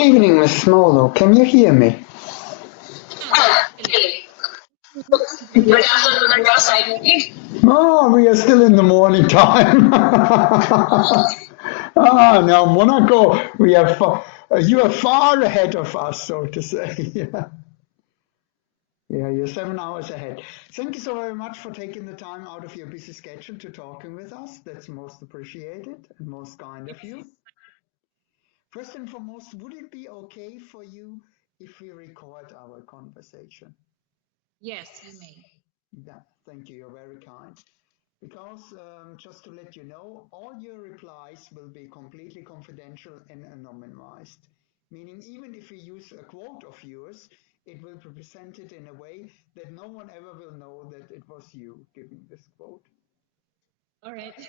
Good evening, Miss Molo. Can you hear me? Hello. Good afternoon on your side. Oh, we are still in the morning time. Now Monaco, you are far ahead of us, so to say. Yeah, you're 7 hours ahead. Thank you so very much for taking the time out of your busy schedule to talking with us. That's most appreciated and most kind of you. First and foremost, would it be okay for you if we record our conversation? Yes, you may. Yeah, thank you. You're very kind. Because just to let you know, all your replies will be completely confidential and anonymized. Meaning, even if we use a quote of yours, it will be presented in a way that no one ever will know that it was you giving this quote. All right.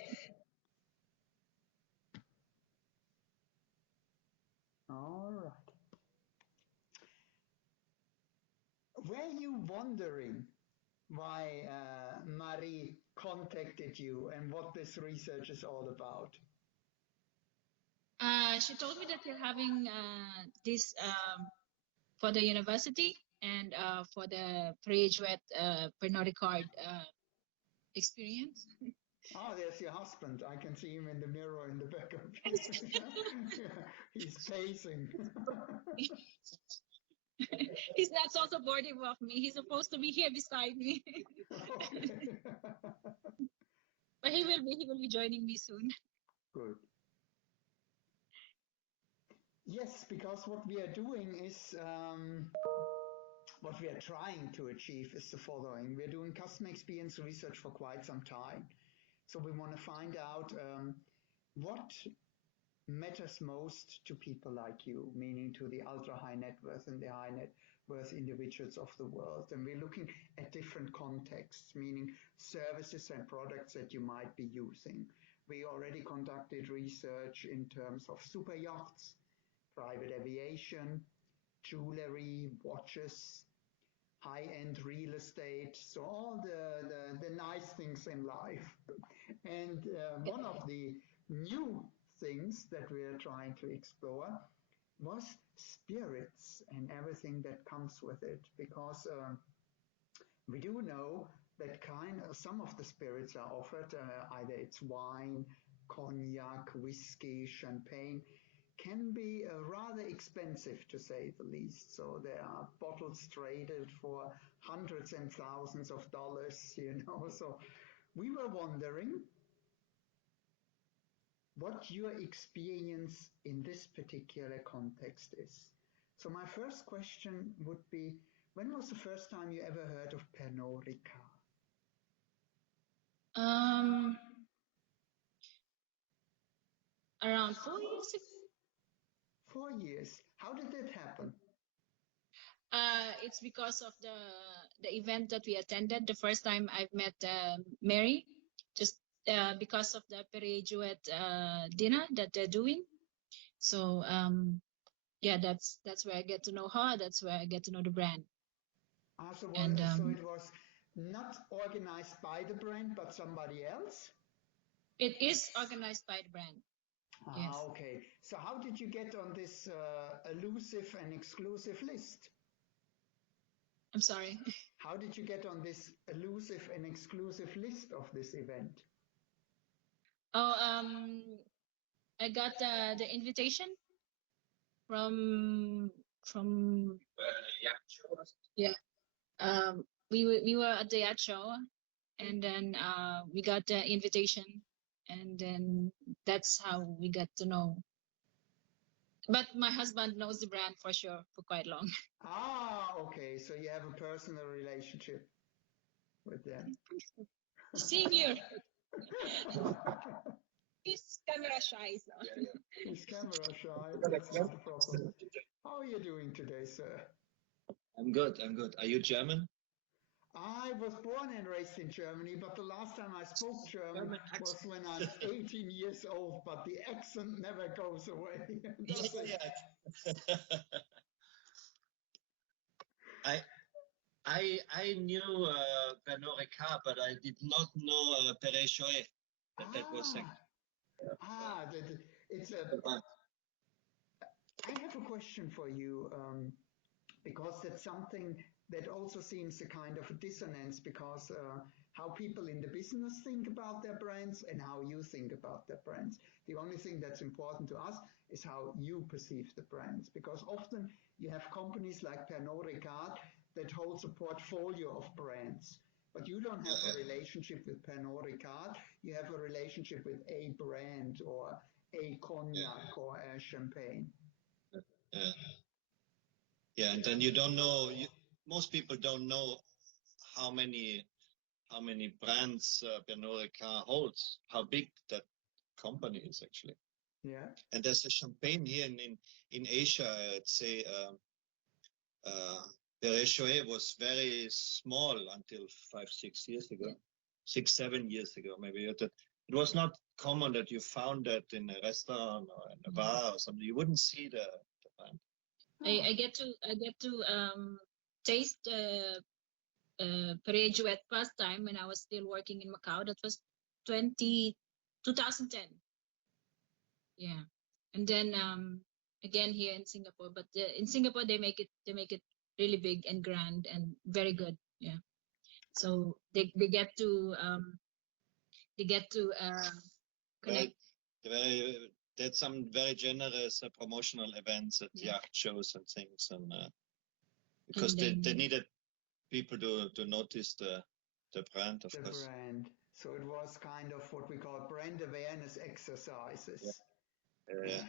All right. Were you wondering why Marie contacted you and what this research is all about? She told me that you're having this for the university and for the graduate Pernod card experience. Oh, there's your husband. I can see him in the mirror in the back of you. He's pacing. He's not so supportive of me. He's supposed to be here beside me. Okay. But he will be joining me soon. Good. Yes, because what we are doing is, what we are trying to achieve is the following. We're doing customer experience research for quite some time. So we want to find out what matters most to people like you, meaning to the ultra high net worth and the high net worth individuals of the world. And we're looking at different contexts, meaning services and products that you might be using. We already conducted research in terms of super yachts, private aviation, jewelry, watches, high-end real estate, so all the nice things in life. And one of the new things that we are trying to explore was spirits and everything that comes with it, because we do know that some of the spirits are offered, either it's wine, cognac, whiskey, champagne, can be rather expensive to say the least. So there are bottles traded for hundreds and thousands of dollars, So we were wondering what your experience in this particular context is. So my first question would be, when was the first time you ever heard of Pernod Ricard? Around 4 years ago. 4 years. How did that happen? It's because of the event that we attended. The first time I've met Mary, just because of the graduate dinner that they're doing. So yeah, that's where I get to know her. That's where I get to know the brand. So And it was not organized by the brand, but somebody else? it is organized by the brand. Yes. Okay. So how did you get on this elusive and exclusive list? I'm sorry. How did you get on this elusive and exclusive list of this event? Oh, I got the invitation from yeah. We were at the yacht show, and then we got the invitation, and then that's how we got to know. But my husband knows the brand for sure for quite long. Okay. So you have a personal relationship with them. Senior. He's camera shy, so. He's camera shy. That's not a problem. How are you doing today, sir? I'm good. Are you German? I was born and raised in Germany, but the last time I spoke German was when I'm 18 years old, but the accent never goes away. Does it? I knew Pernod Ricard, but I did not know Perrichoet. That was it's a. I have have a question for you, because that's something that also seems a kind of a dissonance, because how people in the business think about their brands and how you think about their brands. The only thing that's important to us is how you perceive the brands, because often you have companies like Pernod Ricard that holds a portfolio of brands. But you don't have a relationship with Pernod Ricard. You have a relationship with a brand or a cognac or a champagne. Yeah, and then you don't know. Most people don't know how many brands Pernod Ricard holds. How big that company is actually. Yeah. And there's a champagne here in Asia. I'd say Perrier was very small until 5-6 years ago, 6-7 years ago maybe. It was not common that you found that in a restaurant or in a bar or something. You wouldn't see the brand. I get to taste Perrier Jouet first time when I was still working in Macau. That was 2010. Yeah, and then again here in Singapore. But in Singapore they make it really big and grand and very good. Yeah, so they get to connect. There's some very generous promotional events at yacht shows and things, and because they needed people to notice the brand, of course. Brand. So it was kind of what we call brand awareness exercises. Yeah.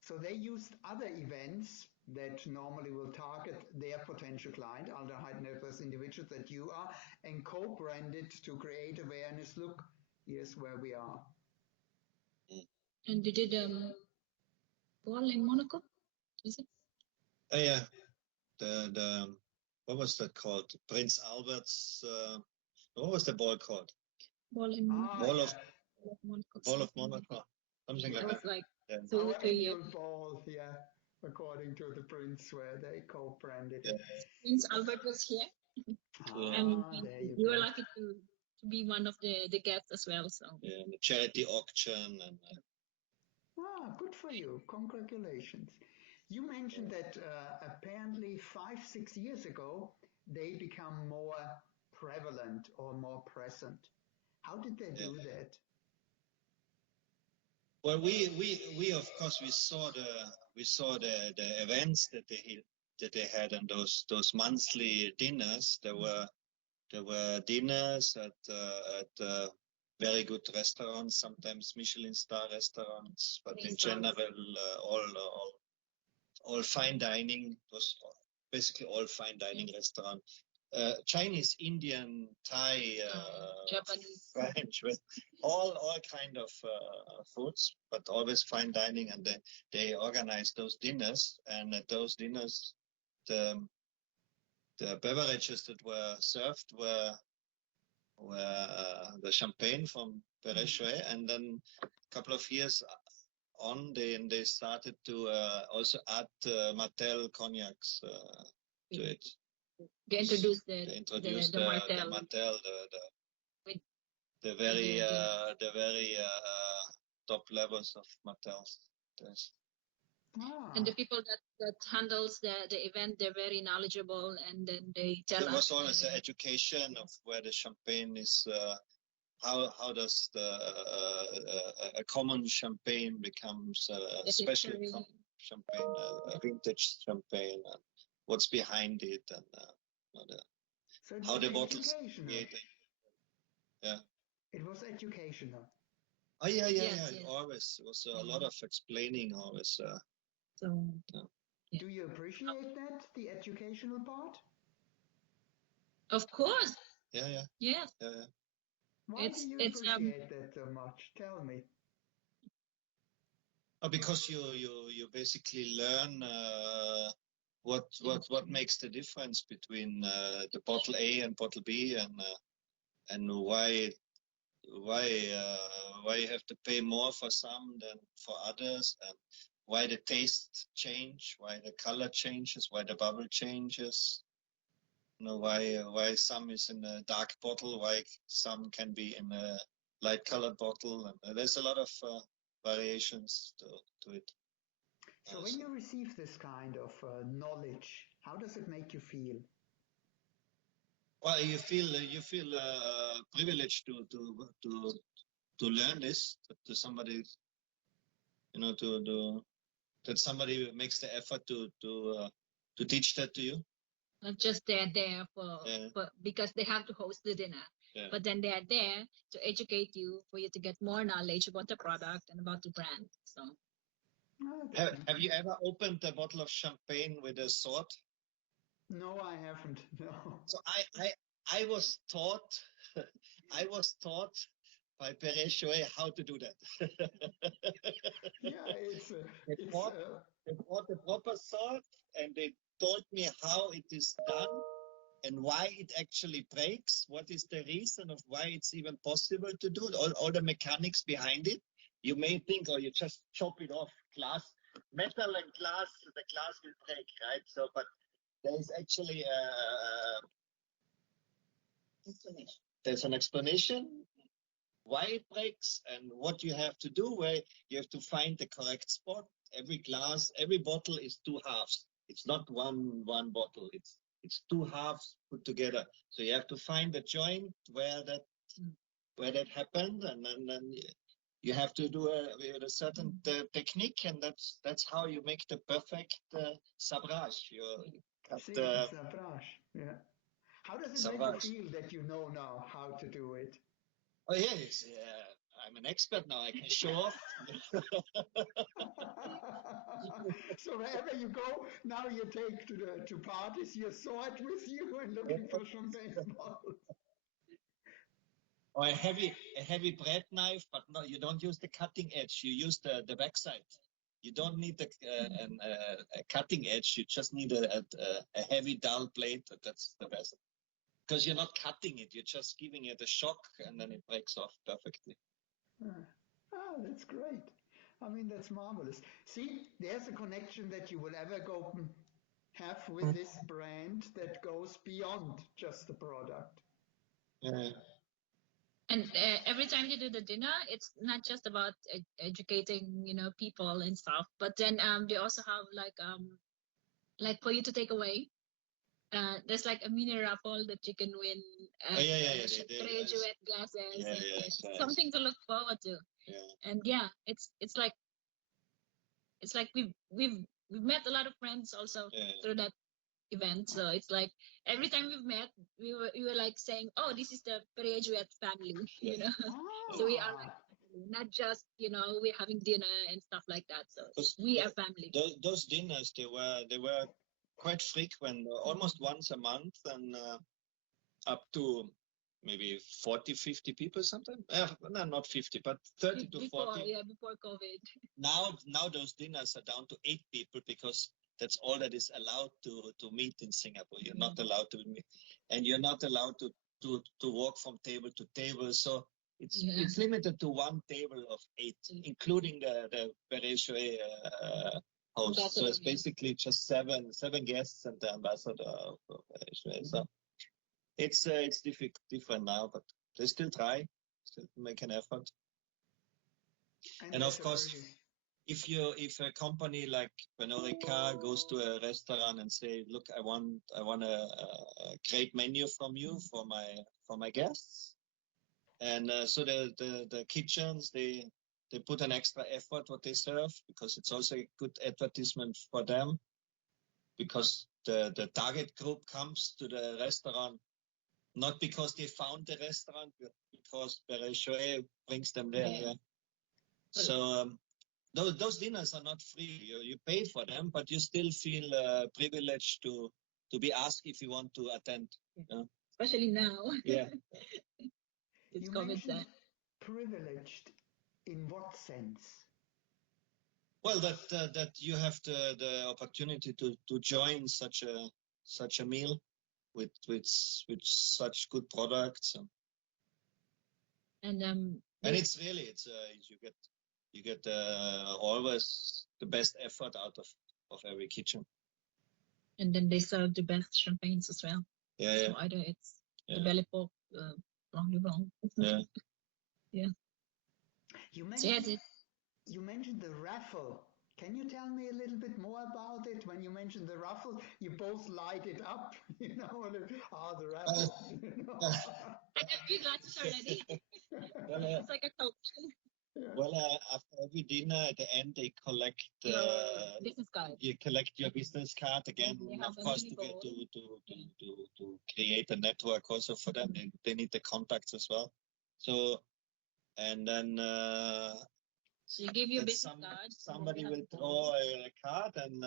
So they used other events that normally will target their potential client, aldehyde net worth individuals that you are, and co-branded to create awareness. Look, here's where we are. And they did ball in Monaco, is it? Oh yeah, the what was that called? Prince Albert's. What was the ball called? Ball in Monaco. Ball of Monaco. Something like that. Like our annual ball, according to the prince, where they co-branded it. Prince Albert was here. And you were lucky to be one of the guests as well. So the charity auction and. Good for you! Congratulations. You mentioned that apparently 5-6 years ago they become more prevalent or more present. How did they do that? Well, we of course we saw the events that they had and those monthly dinners. There were dinners at very good restaurants, sometimes Michelin star restaurants, but in general all fine dining. It was basically all fine dining restaurants. Chinese, Indian, Thai, Japanese, French, all kind of foods, but always fine dining. And they organized those dinners, and at those dinners, the beverages that were served were the champagne from Perrier, and then a couple of years on, they started to also add Martell cognacs to it. They introduced the Martell, the very top levels of Martels. And the people that handles the event, they're very knowledgeable, and then they tell us. There was always an education of where the champagne is. How does a common champagne becomes a special champagne, a vintage champagne, and what's behind it, and how the bottles created. Yeah. It was educational. Oh yeah. Yes. Always it was a lot of explaining. Always. Do you appreciate that, the educational part? Of course. Yeah. Yes. Yeah. Why do you appreciate that so much? Tell me. Because you basically learn what makes the difference between the bottle A and bottle B, and why you have to pay more for some than for others, and why the taste change, why the color changes, why the bubble changes. Why some is in a dark bottle, why some can be in a light colored bottle, and there's a lot of variations to it. So when you receive this kind of knowledge, how does it make you feel? Well, you feel privileged to learn this, to somebody, that somebody makes the effort to teach that to you. Not just they're there for because they have to host the dinner, but then they're there to educate you, for you to get more knowledge about the product and about the brand. So, have you ever opened a bottle of champagne with a sword? No, I haven't. No. So I was taught by Perret Chouet how to do that. Yeah, they bought the proper sword, and they told me how it is done and why it actually breaks. What is the reason of why it's even possible to do it? All the mechanics behind it. You may think, oh, you just chop it off. Metal and glass, the glass will break, right? So, but there is actually there's an explanation why it breaks and what you have to do, where you have to find the correct spot. Every bottle is two halves. It's not one bottle. It's two halves put together. So you have to find the joint where that happened, and then you have to do a certain technique, and that's how you make the perfect sabrage. You cut sabrage. Yeah. How does it make you feel that you know now how to do it? Oh yes, I'm an expert now. I can show off. So wherever you go, now you take to parties your sword with you and looking for champagne bottles. Or a heavy bread knife, but no, you don't use the cutting edge. You use the backside. You don't need a cutting edge. You just need a heavy dull blade. That's the best. Because you're not cutting it. You're just giving it a shock, and then it breaks off perfectly. Oh, that's great. I mean, that's marvelous. See, there's a connection that you will ever have with this brand that goes beyond just the product. And every time you do the dinner, it's not just about educating, people and stuff, but then they also have like for you to take away. There's like a mini raffle that you can win. Graduate glasses. Something to look forward to. Yeah. And it's like we've met a lot of friends also through that event. So it's like every time we've met, we were like saying, oh, this is the Graduate family, So we are like not just we're having dinner and stuff like that. So we are family. Those dinners, they were quite frequent, almost once a month, and up to maybe 40, 50 people sometimes. No, not 50, but 30 to 40. Yeah, before COVID. Now those dinners are down to 8 people, because that's all that is allowed to meet in Singapore. You're not allowed to meet, and you're not allowed to walk from table to table. So it's limited to one table of 8, including the Perret Chouet host. So it's basically just seven guests and the ambassador of Perret Chouet. So it's different now, but they still try, still make an effort. And of course, if a company like Pernod Ricard goes to a restaurant and say, look, I want a great menu from you for my guests, and so the kitchens they put an extra effort what they serve, because it's also a good advertisement for them, because the target group comes to the restaurant not because they found the restaurant, but because Perret Chouet brings them there. Yeah. So those dinners are not free. You pay for them, but you still feel privileged to be asked if you want to attend. Especially now. Yeah. You mentioned privileged. In what sense? Well, that you have the opportunity to join such a meal with such good products, and it's really you get always the best effort out of every kitchen. And then they serve the best champagnes as well. Yeah. So either it's the Belle Époque, Luong. Yeah. Yeah. You mentioned the raffle Can you tell me a little bit more about it? When you mentioned the ruffle, you both light it up, you know, the rabbit, you know. I got 3 glasses already. It's like a Coke. Well, after every dinner, at the end, they collect business card. You collect your business card again, of course, to create a network also for them. They need the contacts as well. So, and then so you give your business card. Somebody will draw a card, and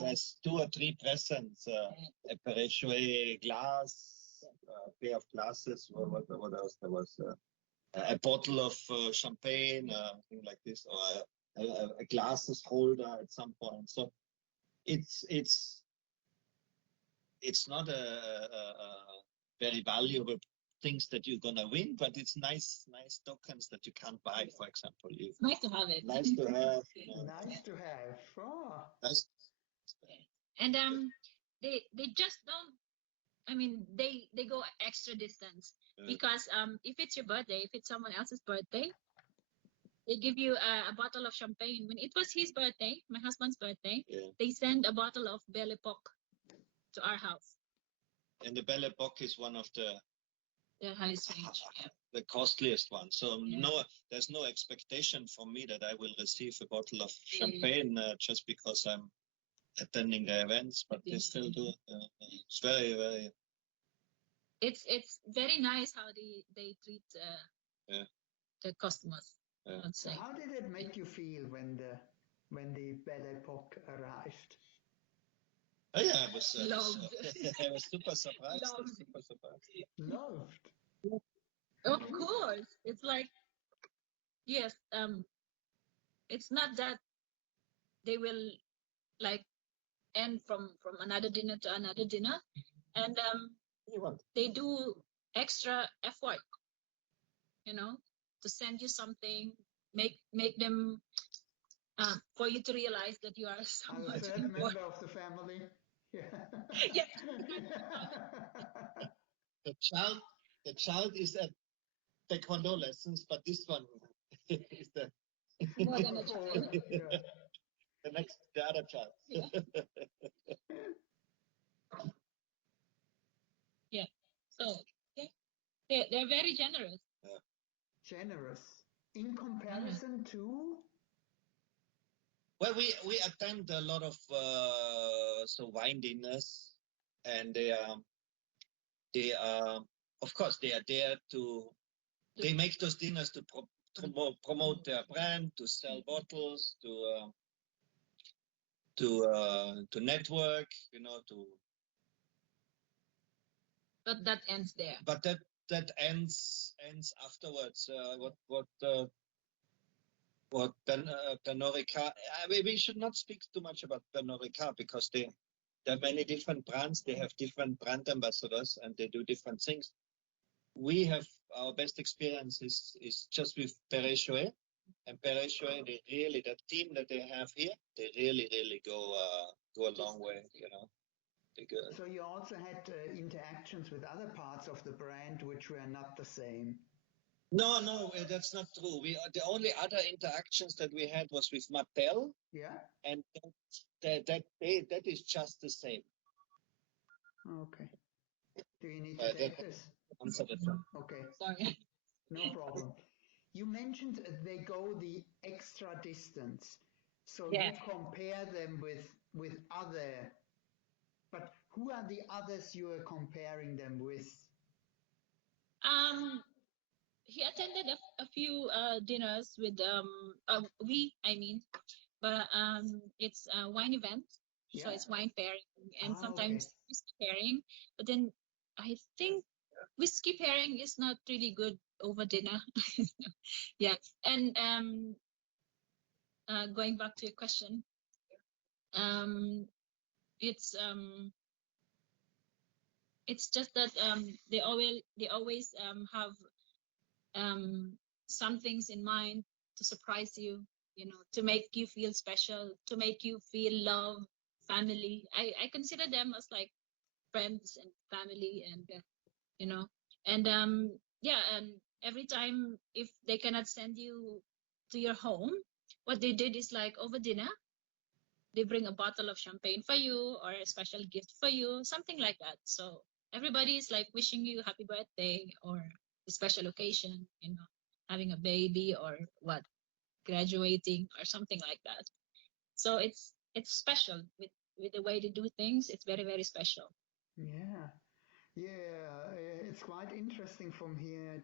there's 2 or 3 presents: a Perrichouet glass, a pair of glasses. What else? There was a bottle of champagne, thing like this, or a glasses holder at some point. So it's not a very valuable things that you're gonna win, but it's nice tokens that you can't buy. For example, it's nice to have it. Nice to have. You know. Nice to have. Oh. Nice. And they just don't. I mean, they go extra distance because if it's your birthday, if it's someone else's birthday, they give you a bottle of champagne. When it was his birthday, my husband's birthday, they send a bottle of Belle Epoque to our house. And the Belle Epoque is one of the highest range, the costliest one. So there's no expectation from me that I will receive a bottle of champagne just because I'm attending the events, but they still do. It's very, very. It's very nice how they treat the customers. Yeah. So how did it make you feel when the Belle Epoque arrived? Oh yeah, I was loved. I was super surprised. Loved. Super surprised. Loved. Of course, it's like yes. It's not that they will like end from another dinner to another dinner, and they do extra effort, you know, to send you something, make them for you to realize that you are a third member of the family. Yeah. Yeah. The child is at taekwondo lessons, but this one is the more than a child. the other child. Yeah. So they're very generous. Yeah. Generous in comparison to. Well, we attend a lot of wine dinners, and they are of course they are there they make those dinners to promote their brand, to sell bottles, to network, you know, But that ends there. But that ends afterwards. What Pernod Ricard? We should not speak too much about Pernod Ricard because there are many different brands. They have different brand ambassadors and they do different things. We have our best experience is just with Perrichouet, and Perrichouet, that team that they have here, they really go a long way, you know. So you also had interactions with other parts of the brand which were not the same. No, that's not true. The only other interactions that we had was with Mattel. Yeah. And that is just the same. Okay. Do you need to take this? Answer that one. Okay. Sorry. No problem. You mentioned they go the extra distance. So you compare them with other. But who are the others you are comparing them with? He attended a few dinners with but it's a wine event, so it's wine pairing and sometimes whiskey pairing. But then I think whiskey pairing is not really good over dinner. Yeah, and going back to your question, it's just that they always have some things in mind to surprise you, you know, to make you feel special, to make you feel love, family. I consider them as like friends and family, and you know, and and every time if they cannot send you to your home, what they did is like over dinner they bring a bottle of champagne for you or a special gift for you, something like that. So everybody is like wishing you happy birthday or a special occasion, having a baby or what, graduating or something like that. So it's special with the way they do things. It's very, very special. Yeah. Yeah, it's quite interesting from here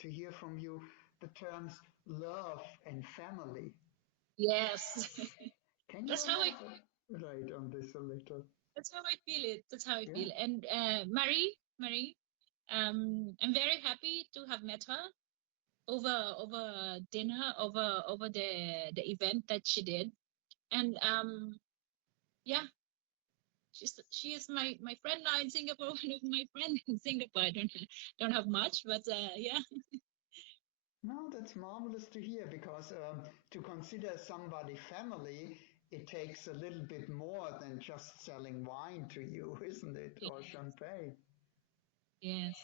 to hear from you the terms love and family. Yes. Can you That's how I elaborate on this a little? That's how I feel it. That's how I Yeah. feel. And Marie, I'm very happy to have met her over dinner, over the event that she did. And yeah, she is my friend now in Singapore. One of my friends in Singapore. I don't have much, but yeah. No, that's marvelous to hear because to consider somebody family, it takes a little bit more than just selling wine to you, isn't it? Yes. Or champagne. Yes.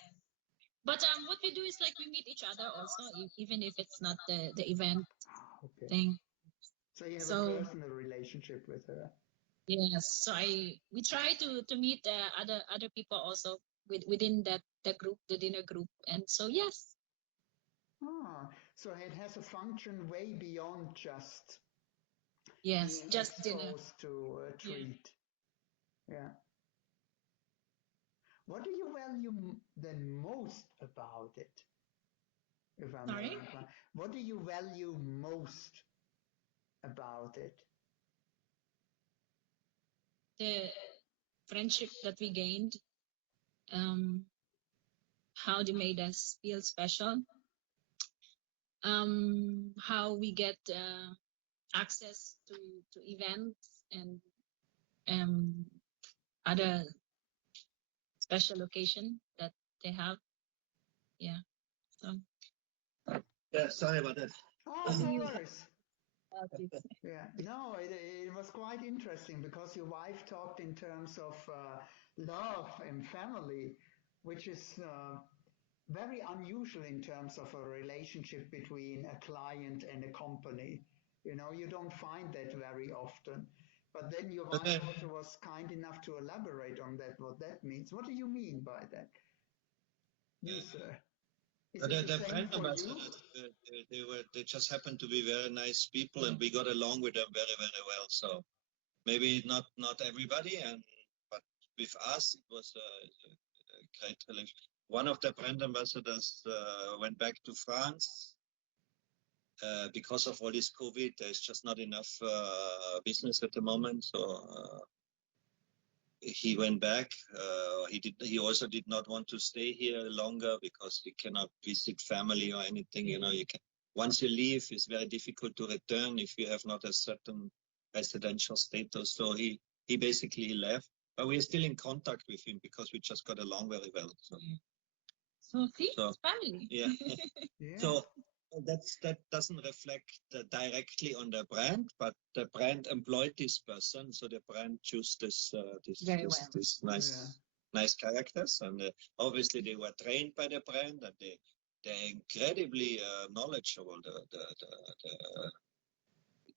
But what we do is like we meet each other also, even if it's not the event Okay. thing. So you have a personal relationship with her. Yes. So we try to meet other people also within the group, the dinner group, and so yes. So it has a function way beyond just Yes, being just dinner. exposed to a treat. Yeah. What do you value then most about it? If I may inquire. What do you value most about it? The friendship that we gained, how they made us feel special, how we get access to events and other special occasion that they have. Yeah. So. Yeah, sorry about that. Oh, no worries. Yeah, no, it was quite interesting because your wife talked in terms of love and family, which is very unusual in terms of a relationship between a client and a company. You don't find that very often. But then your wife also was kind enough to elaborate on that, what that means. What do you mean by that? You, sir. Is it the same for you? They just happened to be very nice people, and we got along with them very, very well. So maybe not everybody, but with us it was a great relation. One of the brand ambassadors went back to France because of all this COVID. There's just not enough business at the moment, so he went back. He also did not want to stay here longer because he cannot visit family or anything. You can once you leave, it's very difficult to return if you have not a certain residential status. So he basically left, but we're still in contact with him because we just got along very well. So family. Yeah. Yeah. So that doesn't reflect directly on the brand, but the brand employed this person, so the brand chose this nice characters, and obviously they were trained by the brand, and they're incredibly knowledgeable.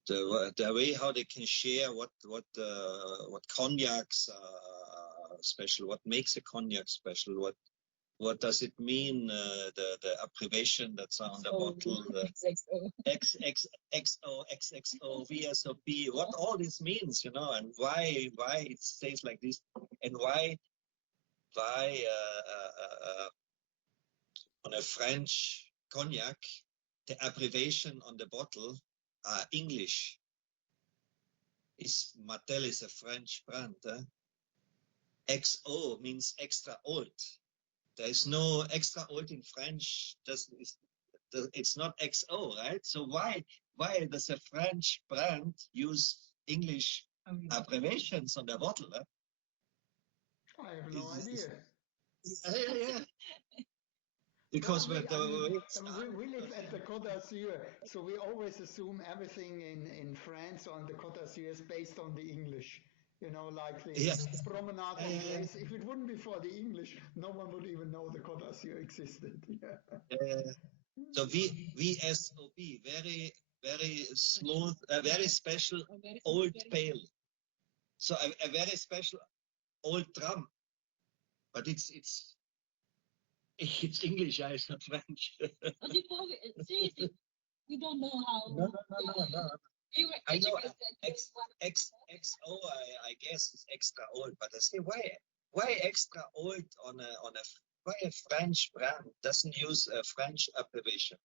The way how they can share what cognacs are special, what makes a cognac special, what does it mean, the abbreviation that's on the bottle, the XXO, XXO, VSOP, what all this means, and why it stays like this, and why on a French cognac, the abbreviation on the bottle are English. Martell is a French brand. XO means extra old. There is no extra old in French. It's not XO, right? So why does a French brand use English abbreviations on the bottle? I have no idea. Yeah. Because we live at the Côte d'Azur, so we always assume everything in France on the Côte d'Azur is based on the English. Like the Promenade Anglaise. If it wouldn't be for the English, no one would even know the Côte d'Azur existed. So VSOP, very very smooth, a very special old pale. So a very special old drum, but it's English, it's not French. Seriously, you don't know how. No. You were I know educated. XO, I guess is extra old, but I say why extra old on a why a French brand doesn't use a French abbreviation?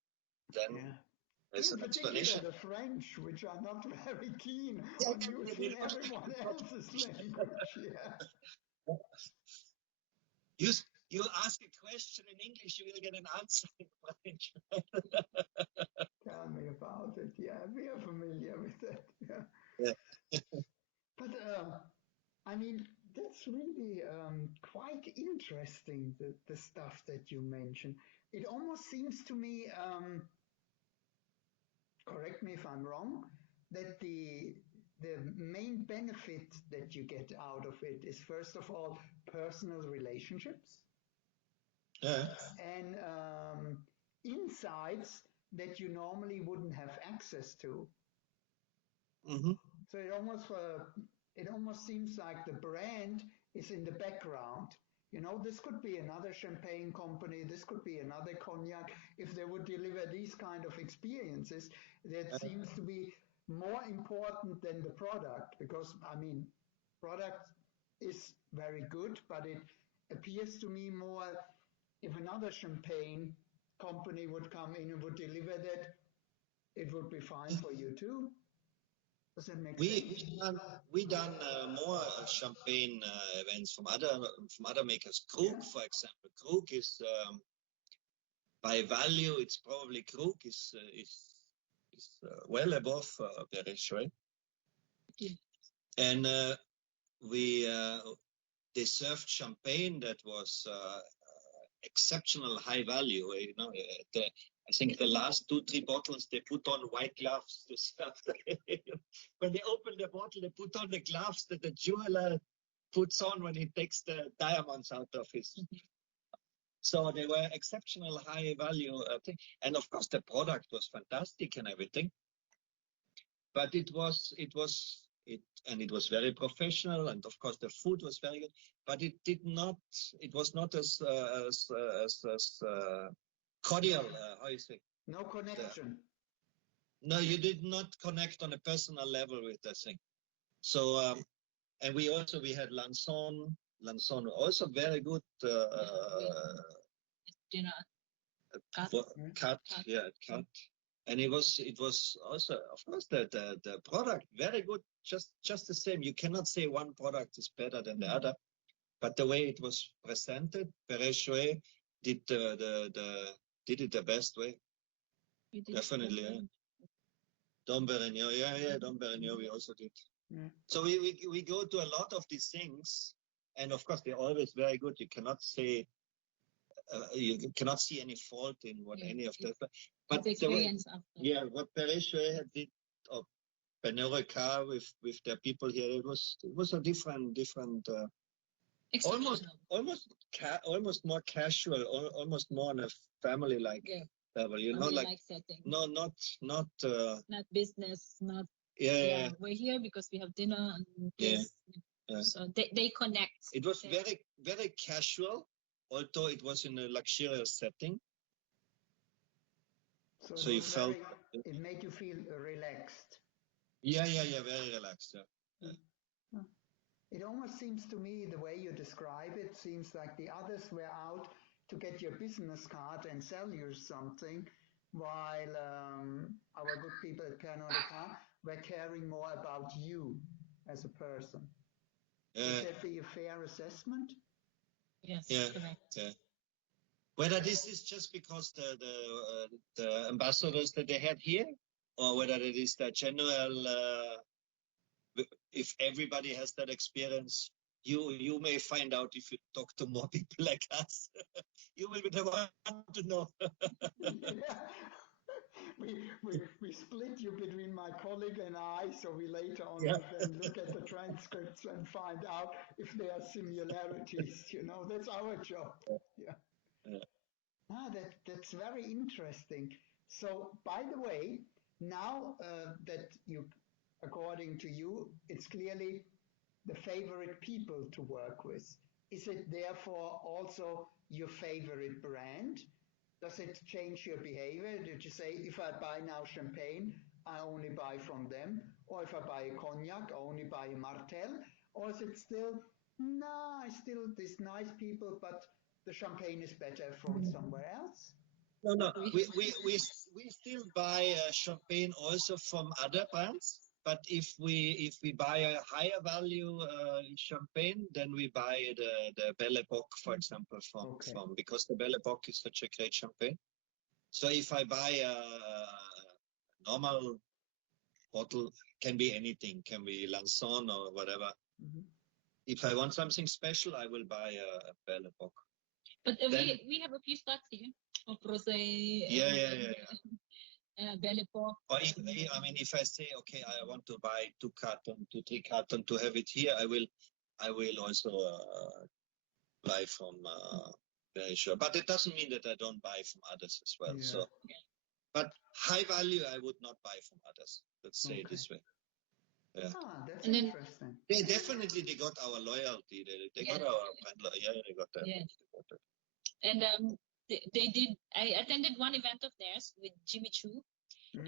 Then there's In an particular explanation. the French, which are not very keen Yeah, on using everyone else's language. You ask a question in English, you will get an answer in French. Tell me about it. Yeah, we are familiar with that. Yeah. But I mean, that's really quite interesting, the stuff that you mentioned. It almost seems to me, correct me if I'm wrong, that the main benefit that you get out of it is, first of all, personal relationships Yeah. and insights that you normally wouldn't have access to. Mm-hmm. So it almost seems like the brand is in the background. You know, this could be another champagne company, this could be another cognac. If they would deliver these kind of experiences, that seems to be more important than the product, because I mean, product is very good, but it appears to me more, if another champagne company would come in and would deliver that, it would be fine for you too. Does that make sense? We done more champagne events from other makers. Krug, for example. Krug is by value, it's probably Krug is well above Perrichois. And they served champagne that was exceptional high value. You know, I think the last 2-3 bottles they put on white gloves to serve. When they open the bottle, they put on the gloves that the jeweler puts on when he takes the diamonds out of his. So they were exceptional high value thing. And of course the product was fantastic and everything. But it was very professional, and of course the food was very good. But it was not as cordial. How you say? No connection. No, you did not connect on a personal level with that thing. So and we had Lanson also very good. Cut. And it was also, of course, the product very good, just the same. You cannot say one product is better than the other, but the way it was presented, Perrichois did it the best way. Definitely, yeah. Dom Perignon, Dom Perignon we also did. Yeah. So we go to a lot of these things, and of course they're always very good. You cannot say. You cannot see any fault in what any of that. But the experience after. What Perrichois did, or Pernod Ricard with their people here, it was a different, almost more casual, almost more on a family-like level. You know, like setting. No, not business, not. Yeah, we're here because we have dinner and this. Yeah. So they connect. It was very, very casual, although it was in a luxurious setting. So you felt it made you feel relaxed. Yeah, very relaxed. Yeah. It almost seems to me, the way you describe it, seems like the others were out to get your business card and sell you something, while our good people at Pernod Ricard were caring more about you as a person. Would that be a fair assessment? Yes, correct. Yeah. Whether this is just because the ambassadors that they had here, or whether it is the general, if everybody has that experience, you may find out if you talk to more people like us. You will be the one to know. We split you between my colleague and I, so we later on will then look at the transcripts and find out if there are similarities. You know, that's our job. Yeah. That's very interesting. So, by the way, now that you, according to you, it's clearly the favorite people to work with. Is it therefore also your favorite brand? Does it change your behavior? Did you say, if I buy now champagne, I only buy from them? Or if I buy a cognac, I only buy a Martell? Or is it still, no, I still, these nice people, but the champagne is better from somewhere else? No. We still buy champagne also from other brands. But if we buy a higher value champagne, then we buy the Belle Époque, for example, from because the Belle Époque is such a great champagne. So if I buy a normal bottle, can be anything, can be Lanson or whatever. Mm-hmm. If I want something special, I will buy a Belle Époque. But we have a few stocks here of rosé. Yeah. Belle Époque. Or if I say, okay, I want to buy 2, 3 cartons to have it here, I will also buy from very sure. But it doesn't mean that I don't buy from others as well. Yeah. So, but high value, I would not buy from others. Let's say it this way. Yeah. That's interesting. They got our loyalty. They got our they got that. Yes. And they did. I attended one event of theirs with Jimmy Choo,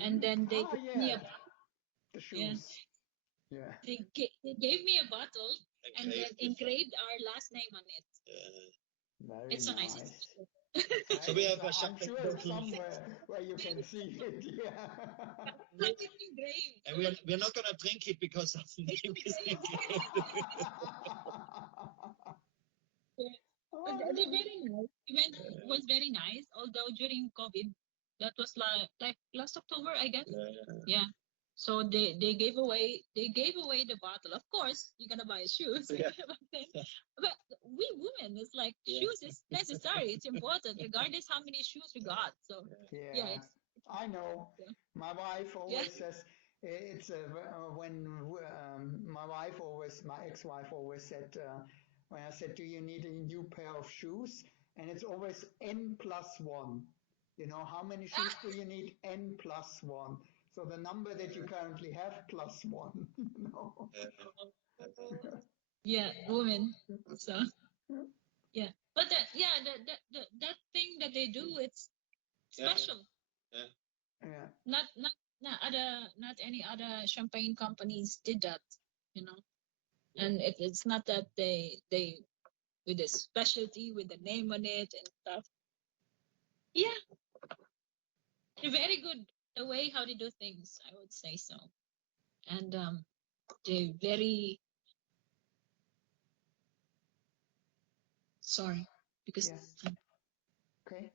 and then they gave me the shoes. Yeah. They gave me a bottle and then engraved our last name on it. Very it's so nice. So we have I'm sure it's somewhere where you can see it. Yeah. And we're not going to drink it because of the name is engraved. They're very nice. It was very nice. Although during COVID, that was like last October, I guess. Yeah. So they gave away the bottle. Of course, you're gonna buy shoes. Yeah. but we women, it's like shoes is necessary. It's important, regardless how many shoes we got. So I know. Yeah. My wife always says it's when my ex-wife always said when I said, "Do you need a new pair of shoes?" And it's always N+1. You know, how many shoes do you need? N+1. So the number that you currently have +1. You know? Yeah, women. So yeah, but that thing that they do, it's special. Yeah. Not any other champagne companies did that, you know. And it's not that they with a specialty with the name on it and stuff. Yeah, they're very good the way how they do things, I would say so. And they're very sorry because okay.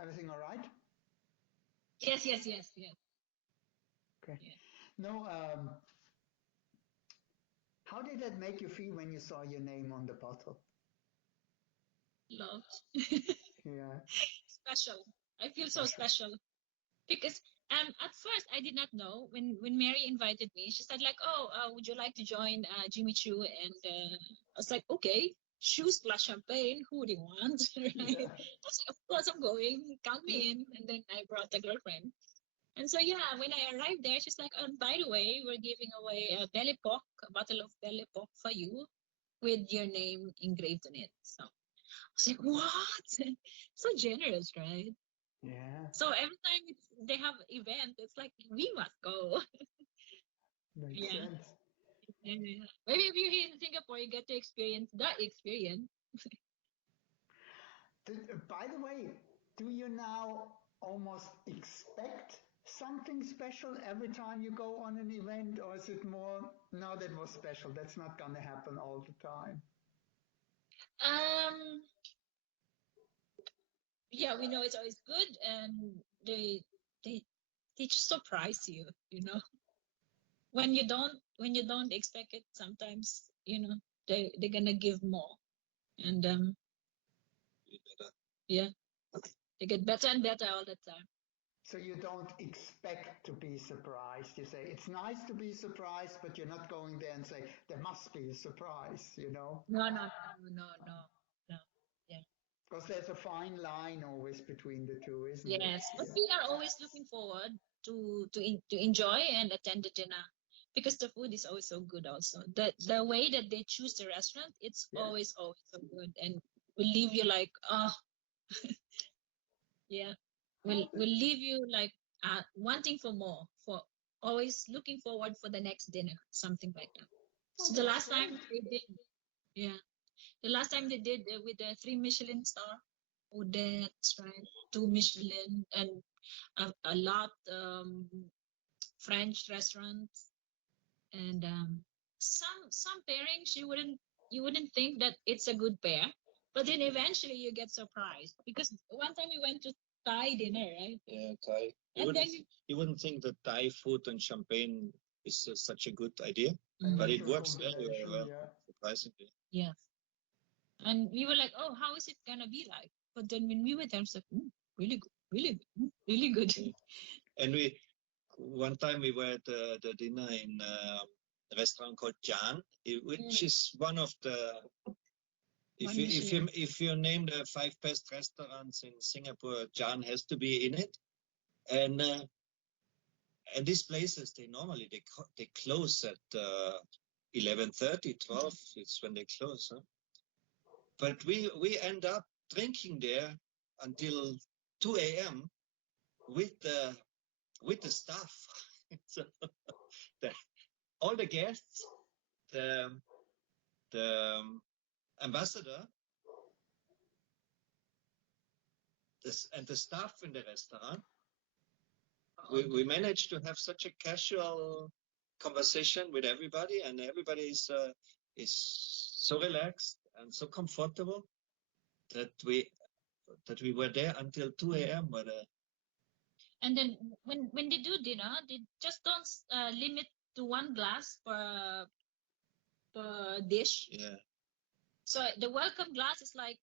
Everything all right? Yes. Okay. Yeah. No, how did that make you feel when you saw your name on the bottle? Loved. Yeah. Special. I feel so special. Because at first I did not know when Mary invited me. She said like, "Oh, would you like to join Jimmy Choo?" And I was like, "Okay, shoes plus champagne. Who do you want?" Right? Yeah. I was like, "Of course I'm going. Count me in." And then I brought a girlfriend. And so when I arrived there, she's like, "By the way, we're giving away a Belle Époque, a bottle of Belle Époque for you, with your name engraved on it." So I was like, "What?" So generous, right? Yeah. So every time they have event, it's like we must go. Makes sense. Yeah. Maybe if you're here in Singapore, you get to experience that experience. By the way, do you now almost expect something special every time you go on an event, or is it more, no, that was special, that's not going to happen all the time? Yeah, we know it's always good, and they just surprise you, you know. When you don't expect it, sometimes, you know, they're gonna give more. And they get better and better all the time. So you don't expect to be surprised. You say it's nice to be surprised, but you're not going there and say there must be a surprise, you know? No. Yeah. Because there's a fine line always between the two, isn't it? Yes, but we are always looking forward to enjoy and attend the dinner because the food is always so good. Also, the way that they choose the restaurant, it's always so good, and will leave you like, oh, yeah, will leave you like wanting for more, for always looking forward for the next dinner, something like that. So the last time they did, yeah, the last time they did with the 3 Michelin star. Oh, that's right, 2 Michelin and a lot French restaurants and some pairings you wouldn't think that it's a good pair, but then eventually you get surprised because one time we went to Thai dinner, right? Yeah, Thai. You wouldn't think that Thai food and champagne is such a good idea, but it works very well, surprisingly. Yeah. And we were like, oh, how is it gonna be like? But then when we were there, it's like, really good, really good, really good. And one time we were at the dinner in a restaurant called Jan, which is one of the, if you name the 5 best restaurants in Singapore, Jan has to be in it. And these places, they normally they close at 11:30, 12. It's when they close. Huh? But we end up drinking there until 2 a.m. with the staff. So all the guests, the ambassador, and the staff in the restaurant, we managed to have such a casual conversation with everybody, and everybody is so relaxed and so comfortable that we were there until 2 a.m. But and then when they do dinner, they just don't limit to one glass per dish. Yeah. So the welcome glass is like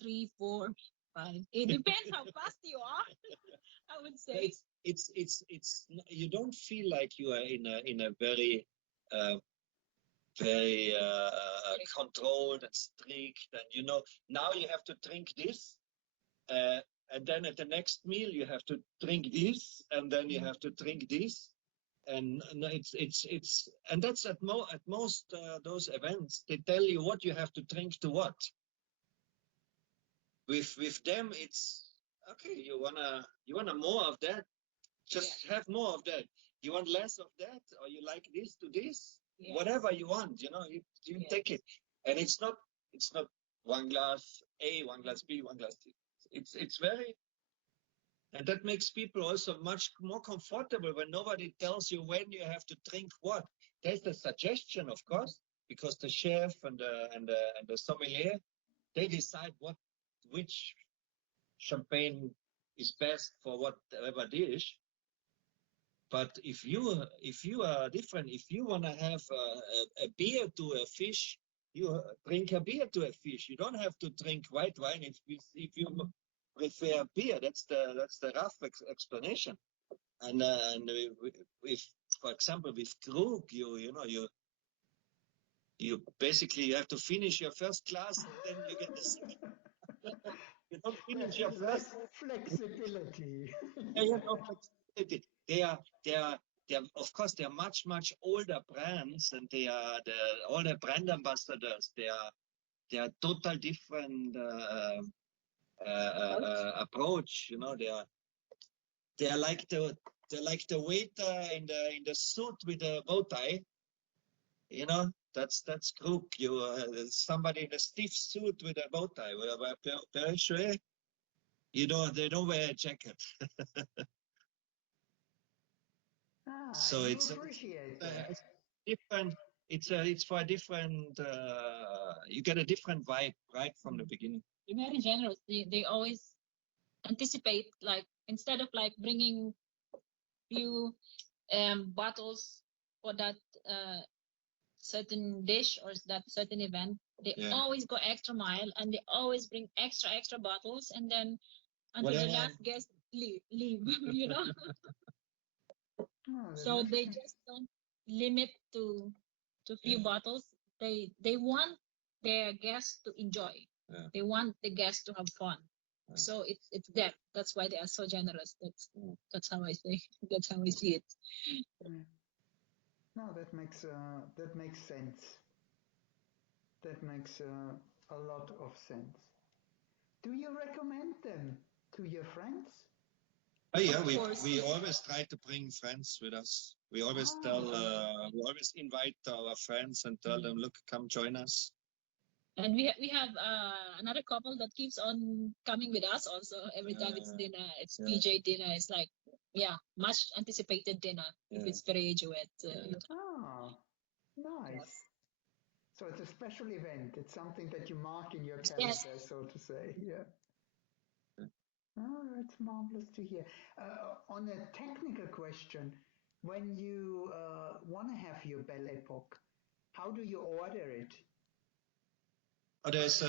3, 4, 5. It depends how fast you are. I would say it's you don't feel like you are in a very very controlled and strict, and now you have to drink this, and then at the next meal you have to drink this, and then you have to drink this, and it's and that's at most those events they tell you what you have to drink to what. With them it's okay. You wanna more of that, just have more of that. You want less of that, or you like this to this, whatever you want, you take it. And it's not one glass A, one glass B, one glass C. It's very, and that makes people also much more comfortable when nobody tells you when you have to drink what. There's the suggestion, of course, because the chef and the sommelier, they decide which champagne is best for whatever dish. But if you are different, if you want to have a beer to a fish, you drink a beer to a fish. You don't have to drink white wine if you prefer beer. That's the rough explanation. And with, for example, with Krug, you basically you have to finish your first glass and then you get the second. You don't finish your first. Flexibility. Flexibility. They are of course they are much older brands, and they are all the brand ambassadors. They are total different approach. They are like the waiter in the suit with the bow tie. That's Krug. Somebody in a stiff suit with a bow tie. Very sure. They don't wear a jacket. So it's different. It's for a different. You get a different vibe right from the beginning. They're very generous. They always anticipate, like instead of like bringing few bottles for that certain dish or that certain event, they always go extra mile, and they always bring extra bottles, and then until the last guest leave. So they just don't limit to few bottles. They want their guests to enjoy. They want the guests to have fun. So it's them. That's why they are so generous. That's how I say. That's how I see it. No, that makes sense. That makes a lot of sense. Do you recommend them to your friends? Oh yeah, we always try to bring friends with us. We always we always invite our friends and tell them, look, come join us. And we have another couple that keeps on coming with us also. Every time it's dinner, it's PJ dinner. It's like, much anticipated dinner if it's Perejuet. Nice. So it's a special event. It's something that you mark in your calendar, so to say. Yeah. Oh, that's marvelous to hear. On a technical question, when you want to have your Belle Epoque, how do you order it? Oh, there's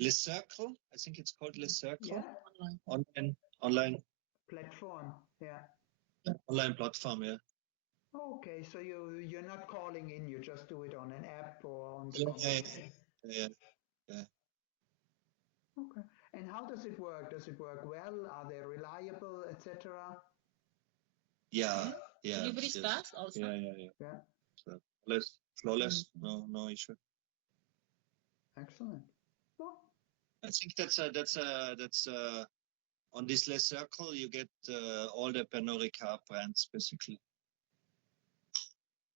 Le Circle. I think it's called Le Circle. Yeah. Online platform. Yeah. Online platform. Yeah. Okay, so you're not calling in. You just do it on an app or on the computer. Yeah. Okay. And how does it work? Does it work well? Are they reliable, etc.? Yeah. Delivery is fast also. Yeah. So flawless. No issue. Excellent. Well, I think that's on this Le Circle you get all the Pernod Ricard brands basically.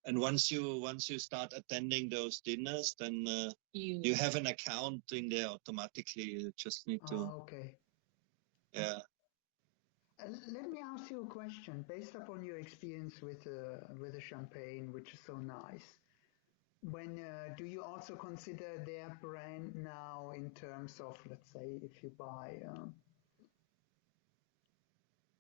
And once you start attending those dinners, then you have an account in there automatically. You just need to. Okay. Yeah. Let me ask you a question based upon your experience with the champagne, which is so nice. When do you also consider their brand now in terms of, let's say, if you buy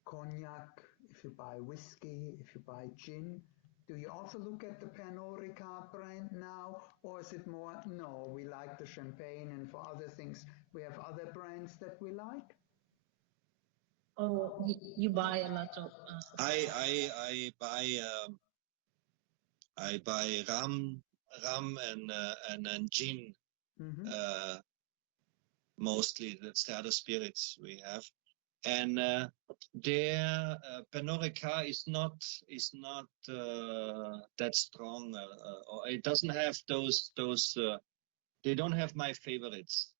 cognac, if you buy whiskey, if you buy gin, do you also look at the Pernod Ricard brand now, or is it more, no, we like the champagne and for other things we have other brands that we like? Oh, you buy a lot of. I buy rum and gin. Mm-hmm. Mostly that's the other spirits we have. And their Pernod Ricard is not that strong, or it doesn't have those. They don't have my favorites.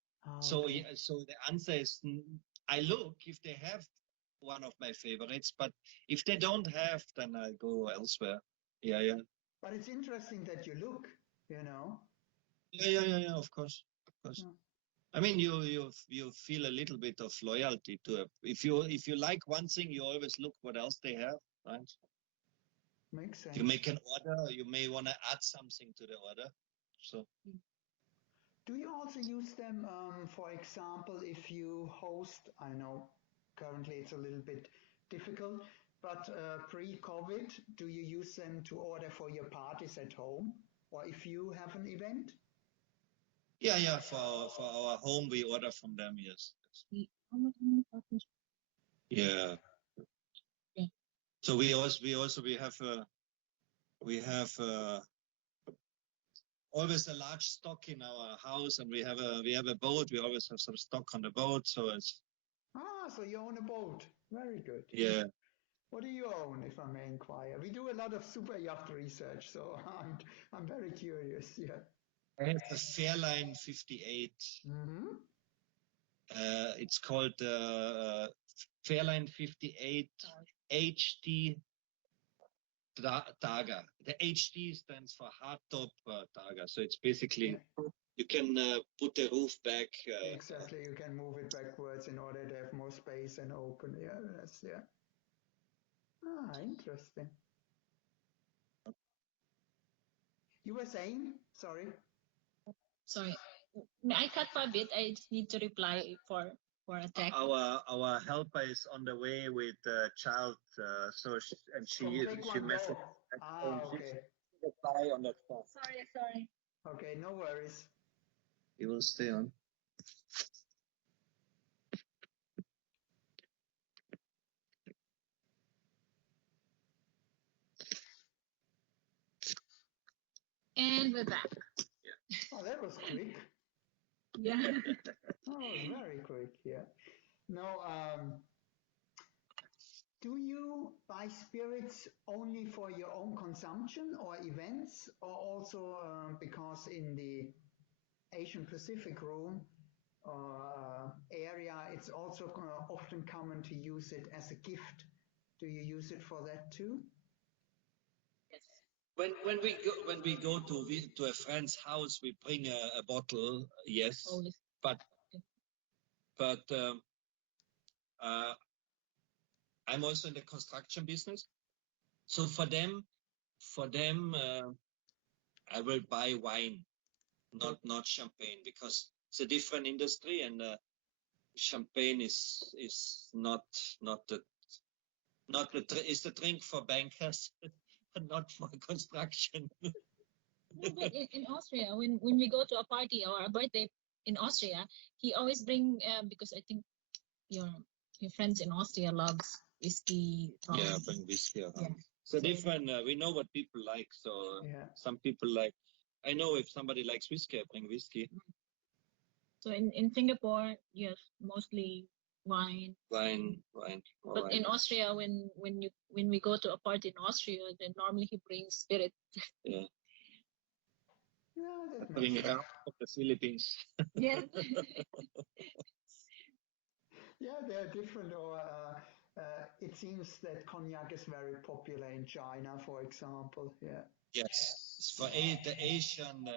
So the answer is, I look if they have one of my favorites, but if they don't have, then I go elsewhere. Yeah. But it's interesting that you look, Yeah. Of course. I mean, you feel a little bit of loyalty to it. If you like one thing, you always look what else they have, right? Makes sense. If you make an order, you may want to add something to the order. So. Do you also use them, for example, if you host? I know currently it's a little bit difficult, but pre-COVID, do you use them to order for your parties at home, or if you have an event? Yeah. For our home, we order from them. Yes. Yeah. So we have always a large stock in our house, and we have a boat. We always have some stock on the boat, so it's. So you own a boat. Very good. Yeah. What do you own, if I may inquire? We do a lot of super yacht research, so I'm very curious. Yeah. I have a Fairline 58. Mm-hmm. It's called Fairline 58 HD Targa. The HD stands for hardtop Targa. So it's basically you can put the roof back. Exactly, you can move it backwards in order to have more space and open. Yeah. Interesting. You were saying? Sorry. I cut for a bit. I just need to reply for a text. Our helper is on the way with a child, she messaged. Okay. Reply on that phone. Sorry. Okay, no worries. He will stay on. And we're back. Oh, that was quick. Yeah. Oh, very quick. Yeah. No, do you buy spirits only for your own consumption or events, or also because in the Asian Pacific room area, it's also often common to use it as a gift? Do you use it for that too? When we go to a friend's house, we bring a bottle, yes, but I'm also in the construction business, so for them, I will buy wine, not champagne, because it's a different industry, and champagne is not is the drink for bankers, not for construction. No, but in Austria, when we go to a party or a birthday in Austria, he always bring because I think your friends in Austria loves whiskey. Yeah, bring whiskey. Yeah. So different. We know what people like. So some people like. I know if somebody likes whiskey, I bring whiskey. So in Singapore, yes, mostly wine. But in Austria, when we go to a party in Austria, then normally he brings spirit. Yeah. Yeah, that Bring makes it out of the Philippines. Yes. Yeah, they're different. Or it seems that cognac is very popular in China, for example. Yeah. Yes, it's for the Asian.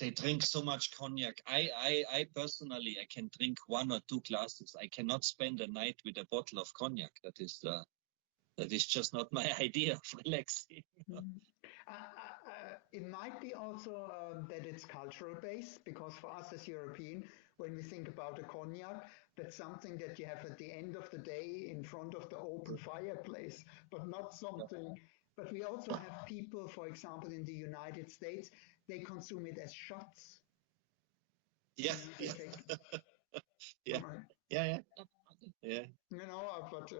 They drink so much cognac. I personally, I can drink 1 or 2 glasses. I cannot spend a night with a bottle of cognac. That is just not my idea of relaxing. It might be also that it's cultural based, because for us as European, when we think about a cognac, that's something that you have at the end of the day in front of the open fireplace, but not something. But we also have people, for example, in the United States, they consume it as shots. Yeah. Yeah. You know, but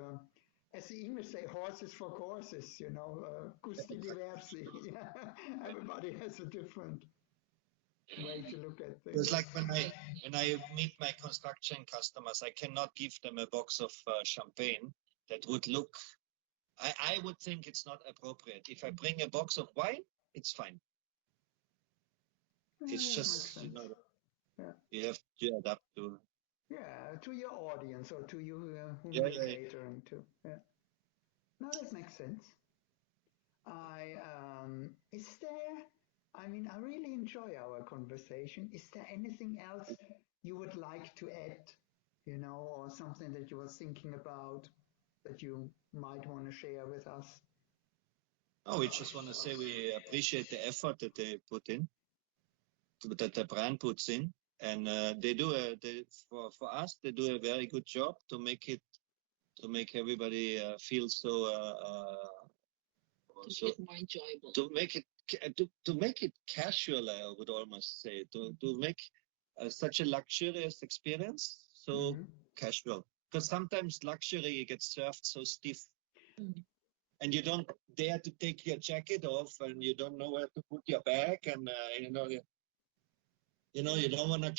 as the English say, horses for courses, you know, gusti diversi. Everybody has a different way to look at things. It's like when I meet my construction customers, I cannot give them a box of champagne. That would look, I would think it's not appropriate. If I bring a box of wine, it's fine. Yeah, It's just, you have to adapt to. Yeah, to your audience or to you whom you're catering to. Yeah. No, that makes sense. I mean, I really enjoy our conversation. Is there anything else you would like to add, you know, or something that you were thinking about that you might want to share with us? Oh, we just want to say we appreciate the effort that they put in, that the brand puts in, and they do for us they do a very good job to make everybody feel so more enjoyable. To make it casual, I would almost say, to make such a luxurious experience so casual. Because sometimes luxury gets served so stiff, and you don't dare to take your jacket off, and you don't know where to put your bag, and you don't want to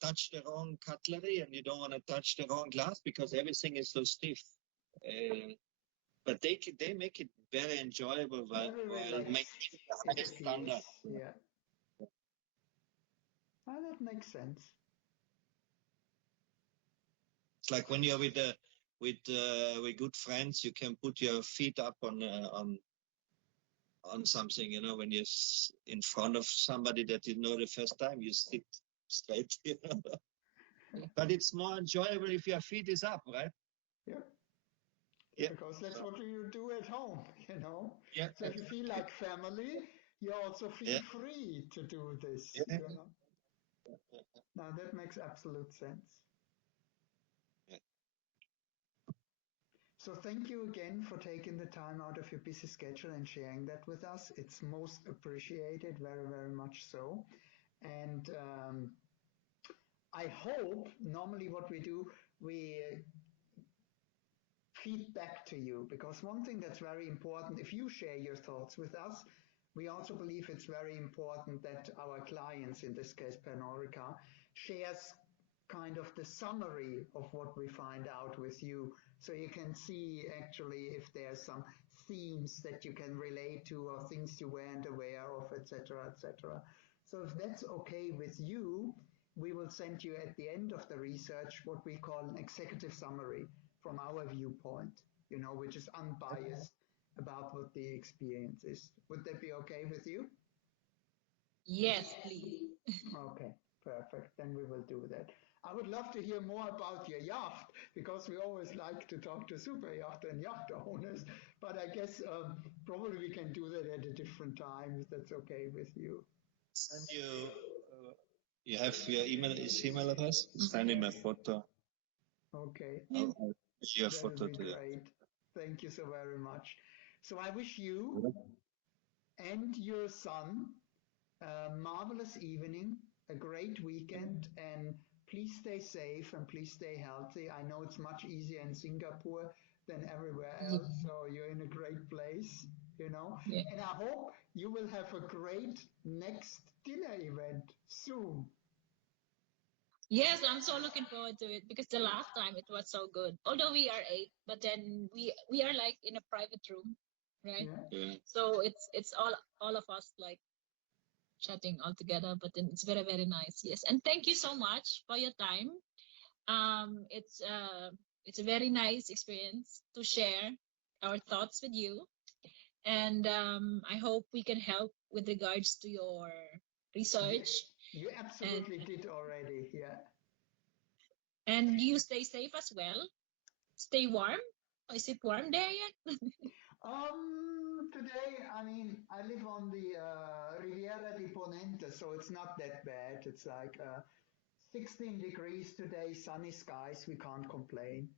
touch the wrong cutlery, and you don't want to touch the wrong glass because everything is so stiff. But they make it very enjoyable while making the highest standard. Yeah. Oh, that makes sense. It's like when you're with good friends, you can put your feet up on something. You know, when you're in front of somebody that you know the first time, you sit straight. You know? But it's more enjoyable if your feet is up, right? Yeah. Yeah. Because that's what you do at home, you know. Yeah. So if you feel like family, you also feel free to do this. Yeah. You know? Now that makes absolute sense. Yeah. So thank you again for taking the time out of your busy schedule and sharing that with us. It's most appreciated, very, very much so. And I hope normally what we do, we feed back to you, because one thing that's very important, if you share your thoughts with us, we also believe it's very important that our clients, in this case Pernod Ricard, shares kind of the summary of what we find out with you, so you can see actually if there's some themes that you can relate to or things you weren't aware of, etc., etc. So if that's okay with you, we will send you at the end of the research what we call an executive summary from our viewpoint, which is unbiased about what the experience is. Would that be okay with you? Yes, please. Okay, perfect. Then we will do that. I would love to hear more about your yacht, because we always like to talk to super yacht and yacht owners, but I guess probably we can do that at a different time, if that's okay with you. Send you, you have your email address? Send him a photo. Okay. Your That photo would be to great. Thank you so very much. So I wish you and your son a marvelous evening, a great weekend, and please stay safe and please stay healthy. I know it's much easier in Singapore than everywhere else, so you're in a great place, Yeah. And I hope you will have a great next dinner event soon. Yes, I'm so looking forward to it, because the last time it was so good. Although we are 8, but then we are like in a private room, right? Yeah. So it's all of us like chatting all together, but then it's very, very nice. Yes, and thank you so much for your time. It's a very nice experience to share our thoughts with you, and I hope we can help with regards to your research. You absolutely did already, yeah. And you stay safe as well. Stay warm. Is it warm there yet? Today, I live on the Riviera di Ponente, so it's not that bad. It's like 16 degrees today, sunny skies. We can't complain,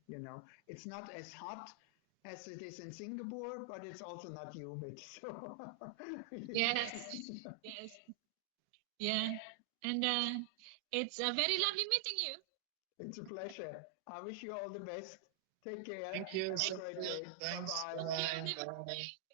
It's not as hot as it is in Singapore, but it's also not humid. So Yes. Yes. Yeah. And it's a very lovely meeting you. It's a pleasure. I wish you all the best. Take care. Thank you. Have a great day. Thanks. Bye-bye. Bye-bye. Thank you. Bye.